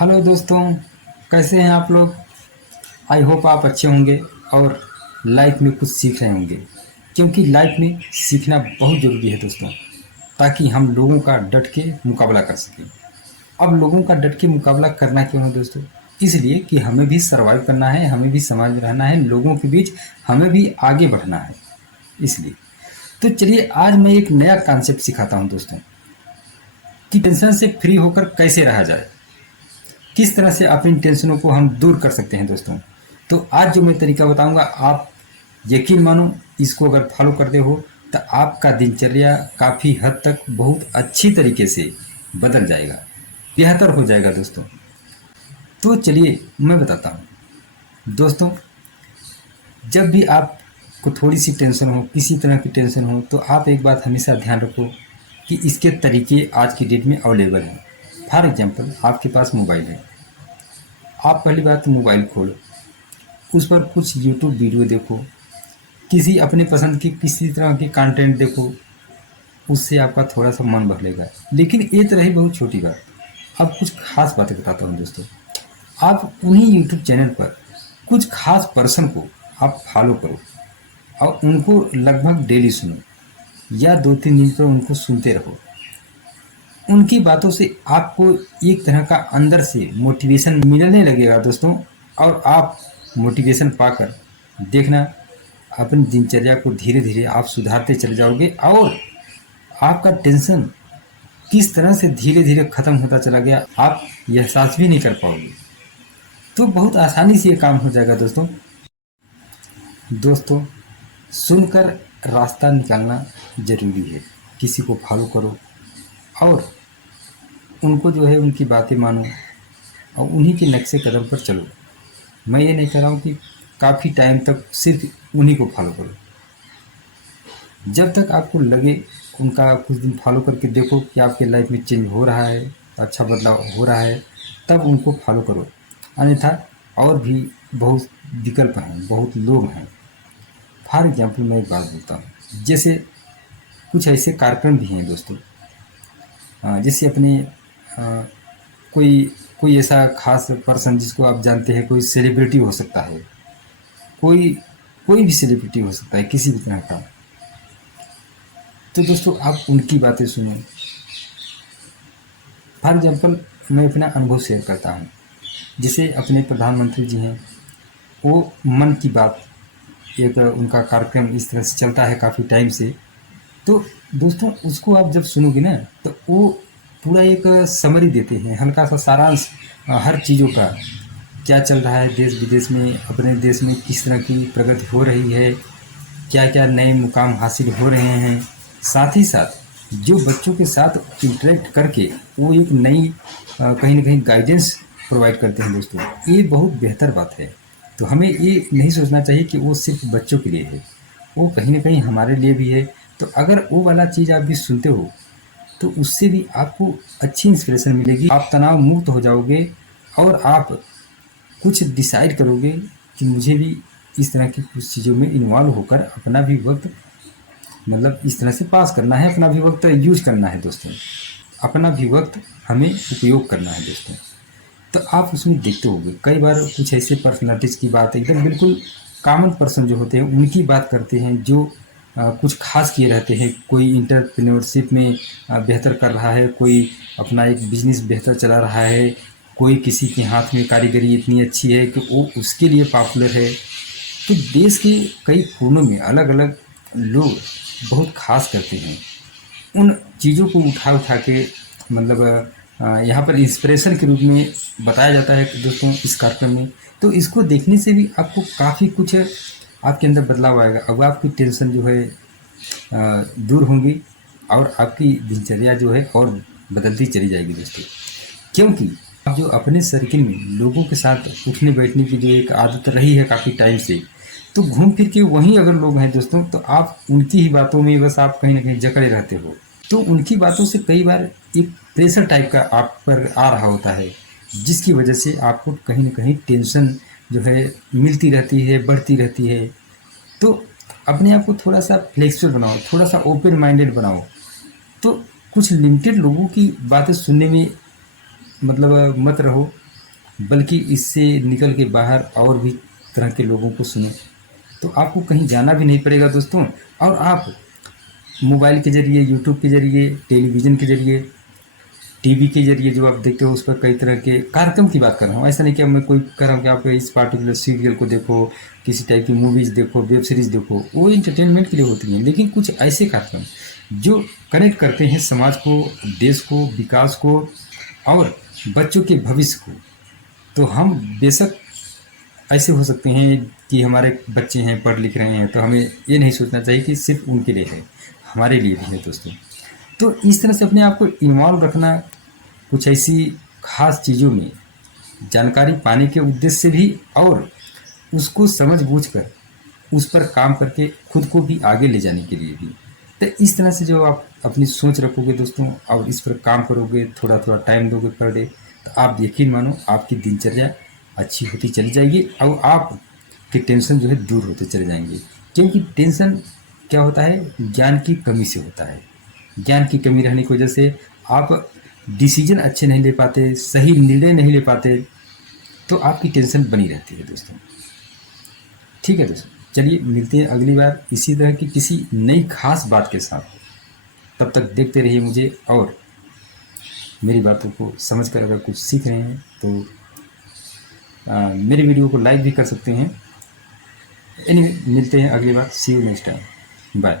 Hello दोस्तों, कैसे हैं आप लोग। आई होप आप अच्छे होंगे और लाइफ में कुछ सीख रहे होंगे, क्योंकि लाइफ में सीखना बहुत ज़रूरी है दोस्तों, ताकि हम लोगों का डट के मुकाबला कर सकें। अब लोगों का डट के मुकाबला करना क्यों है दोस्तों? इसलिए कि हमें भी सर्वाइव करना है, हमें भी समाज में रहना है, लोगों के बीच हमें भी आगे बढ़ना है। इसलिए तो चलिए आज मैं एक नया कॉन्सेप्ट सिखाता हूँ दोस्तों, कि टेंशन से फ्री होकर कैसे रहा जाए, किस तरह से अपनी टेंशनों को हम दूर कर सकते हैं दोस्तों। तो आज जो मैं तरीका बताऊंगा, आप यकीन मानो इसको अगर फॉलो करते हो तो आपका दिनचर्या काफ़ी हद तक बहुत अच्छी तरीके से बदल जाएगा, बेहतर हो जाएगा दोस्तों। तो चलिए मैं बताता हूँ दोस्तों। जब भी आपको थोड़ी सी टेंशन हो, किसी तरह की टेंशन हो, तो आप एक बात हमेशा ध्यान रखो कि इसके तरीके आज की डेट में अवेलेबल हैं। फॉर एग्जांपल, आपके पास मोबाइल है। आप पहली बात तो मोबाइल खोलो, उस पर कुछ यूट्यूब वीडियो देखो, किसी अपने पसंद की किसी तरह की कंटेंट देखो, उससे आपका थोड़ा सा मन बदलेगा। लेकिन ये तो रही बहुत छोटी बात। अब कुछ खास बातें बताता हूँ दोस्तों। आप उन्हीं यूट्यूब चैनल पर कुछ खास पर्सन को आप फॉलो करो और उनको लगभग डेली सुनो, या 2-3 दिन पर उनको सुनते रहो। उनकी बातों से आपको एक तरह का अंदर से मोटिवेशन मिलने लगेगा दोस्तों, और आप मोटिवेशन पाकर देखना अपनी दिनचर्या को धीरे धीरे आप सुधारते चले जाओगे, और आपका टेंशन किस तरह से धीरे धीरे ख़त्म होता चला गया आप यह एहसास भी नहीं कर पाओगे। तो बहुत आसानी से ये काम हो जाएगा दोस्तों। दोस्तों, सुनकर रास्ता निकालना ज़रूरी है। किसी को फॉलो करो और उनको जो है उनकी बातें मानो और उन्हीं के नक्शे कदम पर चलो। मैं ये नहीं कह रहा हूँ कि काफ़ी टाइम तक सिर्फ उन्हीं को फॉलो करो। जब तक आपको लगे उनका कुछ दिन फॉलो करके देखो कि आपके लाइफ में चेंज हो रहा है, अच्छा बदलाव हो रहा है, तब उनको फॉलो करो। अन्यथा और भी बहुत विकल्प हैं, बहुत लोग हैं। फॉर एग्जांपल मैं एक बात बोलता हूँ, जैसे कुछ ऐसे कार्यक्रम भी हैं दोस्तों। जैसे अपने कोई कोई ऐसा खास पर्सन जिसको आप जानते हैं, कोई सेलिब्रिटी हो सकता है, कोई कोई भी सेलिब्रिटी हो सकता है किसी भी तरह का। तो दोस्तों आप उनकी बातें सुनो। फॉर एग्जांपल मैं अपना अनुभव शेयर करता हूँ। जैसे अपने प्रधानमंत्री जी हैं, वो मन की बात एक उनका कार्यक्रम इस तरह से चलता है काफ़ी टाइम से। तो दोस्तों उसको आप जब सुनोगे ना, तो वो पूरा एक समरी देते हैं, हल्का सा सारांश हर चीज़ों का, क्या चल रहा है देश विदेश में, अपने देश में किस तरह की प्रगति हो रही है, क्या क्या नए मुकाम हासिल हो रहे हैं। साथ ही साथ जो बच्चों के साथ इंटरेक्ट करके वो एक नई कहीं ना कहीं गाइडेंस प्रोवाइड करते हैं दोस्तों, ये बहुत बेहतर बात है। तो हमें ये नहीं सोचना चाहिए कि वो सिर्फ बच्चों के लिए है, वो कहीं ना कहीं हमारे लिए भी है। तो अगर वो वाला चीज़ आप भी सुनते हो तो उससे भी आपको अच्छी इंस्पिरेशन मिलेगी, आप तनाव मुक्त हो जाओगे और आप कुछ डिसाइड करोगे कि मुझे भी इस तरह की कुछ चीज़ों में इन्वॉल्व होकर अपना भी वक्त, मतलब इस तरह से पास करना है, अपना भी वक्त यूज करना है दोस्तों, अपना भी वक्त हमें उपयोग करना है दोस्तों। तो आप उसमें देखते होंगे कई बार कुछ ऐसे पर्सनालिटीज़ की बात एकदम बिल्कुल कॉमन पर्सन जो होते हैं उनकी बात करते हैं, जो कुछ खास किए रहते हैं। कोई इंटरप्रेन्योरशिप में बेहतर कर रहा है, कोई अपना एक बिजनेस बेहतर चला रहा है, कोई किसी के हाथ में कारीगरी इतनी अच्छी है कि वो उसके लिए पॉपुलर है। तो देश के कई कोनों में अलग अलग लोग बहुत खास करते हैं। उन चीज़ों को उठा उठा के, मतलब यहाँ पर इंस्पिरेशन के रूप में बताया जाता है दोस्तों इस कार्यक्रम में। तो इसको देखने से भी आपको काफ़ी कुछ आपके अंदर बदलाव आएगा। अब आपकी टेंशन जो है दूर होंगी और आपकी दिनचर्या जो है और बदलती चली जाएगी दोस्तों। क्योंकि आप जो अपने सर्किल में लोगों के साथ उठने बैठने की जो एक आदत रही है काफ़ी टाइम से, तो घूम फिर के वहीं अगर लोग हैं दोस्तों, तो आप उनकी ही बातों में बस आप कहीं ना कहीं जकड़े रहते हो। तो उनकी बातों से कई बार एक प्रेशर टाइप का आप पर आ रहा होता है, जिसकी वजह से आपको कहीं ना कहीं टेंशन जो है मिलती रहती है, बढ़ती रहती है। तो अपने आप को थोड़ा सा फ्लेक्सिबल बनाओ, थोड़ा सा ओपन माइंडेड बनाओ। तो कुछ लिमिटेड लोगों की बातें सुनने में मतलब मत रहो, बल्कि इससे निकल के बाहर और भी तरह के लोगों को सुने। तो आपको कहीं जाना भी नहीं पड़ेगा दोस्तों, और आप मोबाइल के ज़रिए, यूट्यूब के ज़रिए, टेलीविज़न के ज़रिए, टीवी के ज़रिए जो आप देखते हो उस पर कई तरह के कार्यक्रम की बात कर रहा हूँ। ऐसा नहीं कि अब मैं कोई कह रहा हूँ कि आप इस पार्टिकुलर सीरियल को देखो, किसी टाइप की मूवीज़ देखो, वेब सीरीज़ देखो, वो एंटरटेनमेंट के लिए होती हैं। लेकिन कुछ ऐसे कार्यक्रम जो कनेक्ट करते हैं समाज को, देश को, विकास को और बच्चों के भविष्य को, तो हम बेशक ऐसे हो सकते हैं कि हमारे बच्चे हैं, पढ़ लिख रहे हैं, तो हमें ये नहीं सोचना चाहिए कि सिर्फ उनके लिए है, हमारे लिए भी है दोस्तों। तो इस तरह से अपने आप को इन्वॉल्व रखना कुछ ऐसी खास चीज़ों में जानकारी पाने के उद्देश्य से भी, और उसको समझ बूझ कर उस पर काम करके खुद को भी आगे ले जाने के लिए भी। तो इस तरह से जो आप अपनी सोच रखोगे दोस्तों और इस पर काम करोगे, थोड़ा थोड़ा टाइम दोगे पर डे, तो आप यकीन मानो आपकी दिनचर्या अच्छी होती चली जाएगी और आप के टेंशन जो है दूर होते चले जाएंगे। क्योंकि टेंशन क्या होता है, ज्ञान की कमी से होता है। ज्ञान की कमी रहने की वजह से आप डिसीजन अच्छे नहीं ले पाते, सही निर्णय नहीं ले पाते, तो आपकी टेंशन बनी रहती है दोस्तों। ठीक है दोस्तों, चलिए मिलते हैं अगली बार इसी तरह की किसी नई खास बात के साथ। तब तक देखते रहिए मुझे, और मेरी बातों को समझकर अगर कुछ सीख रहे हैं तो मेरे वीडियो को लाइक भी कर सकते हैं। एनीवे, मिलते हैं अगली बार। सी यू नेक्स्ट टाइम, बाय।